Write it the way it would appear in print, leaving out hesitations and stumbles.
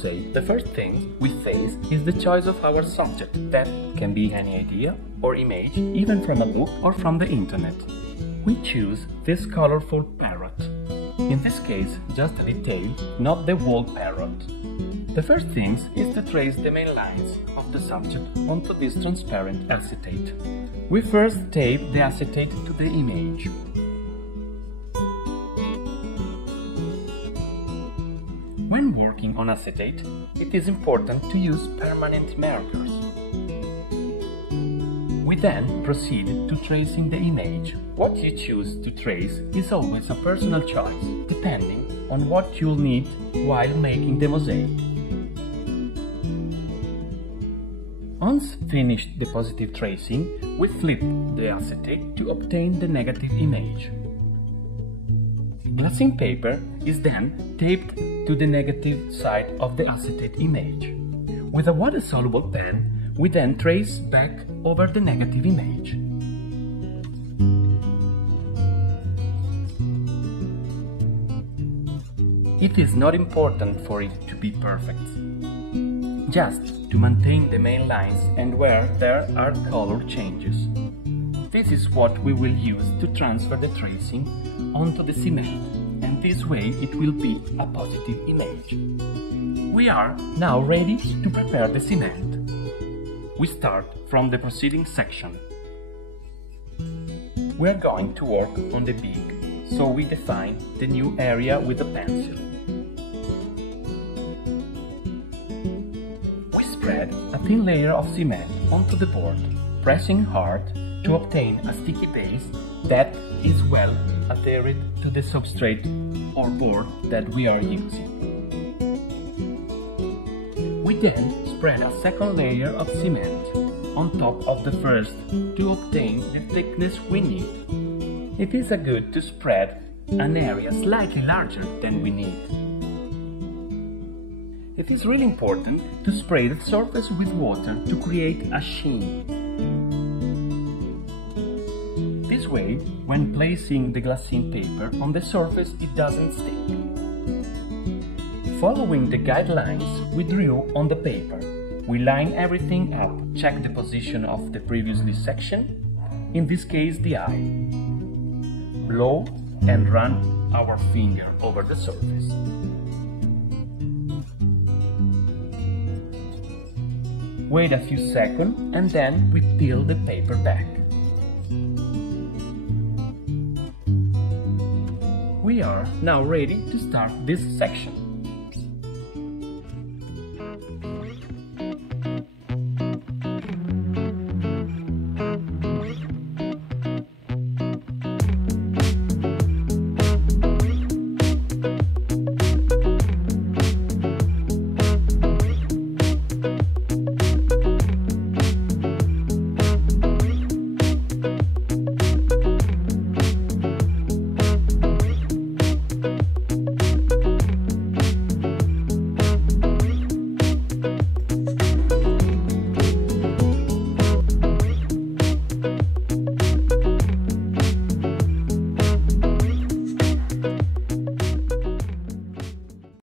mosaic, the first thing we face is the choice of our subject. That can be any idea or image, even from a book or from the internet. We choose this colorful parrot. In this case, just a detail, not the whole parrot. The first thing is to trace the main lines of the subject onto this transparent acetate. We first tape the acetate to the image. When working on acetate, it is important to use permanent markers. We then proceed to tracing the image. What you choose to trace is always a personal choice, depending on what you'll need while making the mosaic. Once finished the positive tracing, we flip the acetate to obtain the negative image. Glassine paper is then taped to the negative side of the acetate image. With a water-soluble pen, we then trace back over the negative image. It is not important for it to be perfect, just to maintain the main lines and where there are color changes. This is what we will use to transfer the tracing onto the cement, and this way it will be a positive image. We are now ready to prepare the cement. We start from the preceding section. We are going to work on the beak, so we define the new area with a pencil. We spread a thin layer of cement onto the board, pressing hard to obtain a sticky base that is well adhered to the substrate or board that we are using. We then spread a second layer of cement on top of the first to obtain the thickness we need. It is good to spread an area slightly larger than we need. It is really important to spray the surface with water to create a sheen. This way, when placing the glassine paper on the surface, it doesn't stick. Following the guidelines we drew on the paper, we line everything up, check the position of the previously section, in this case the eye. Blow and run our finger over the surface. Wait a few seconds and then we peel the paper back. We are now ready to start this section.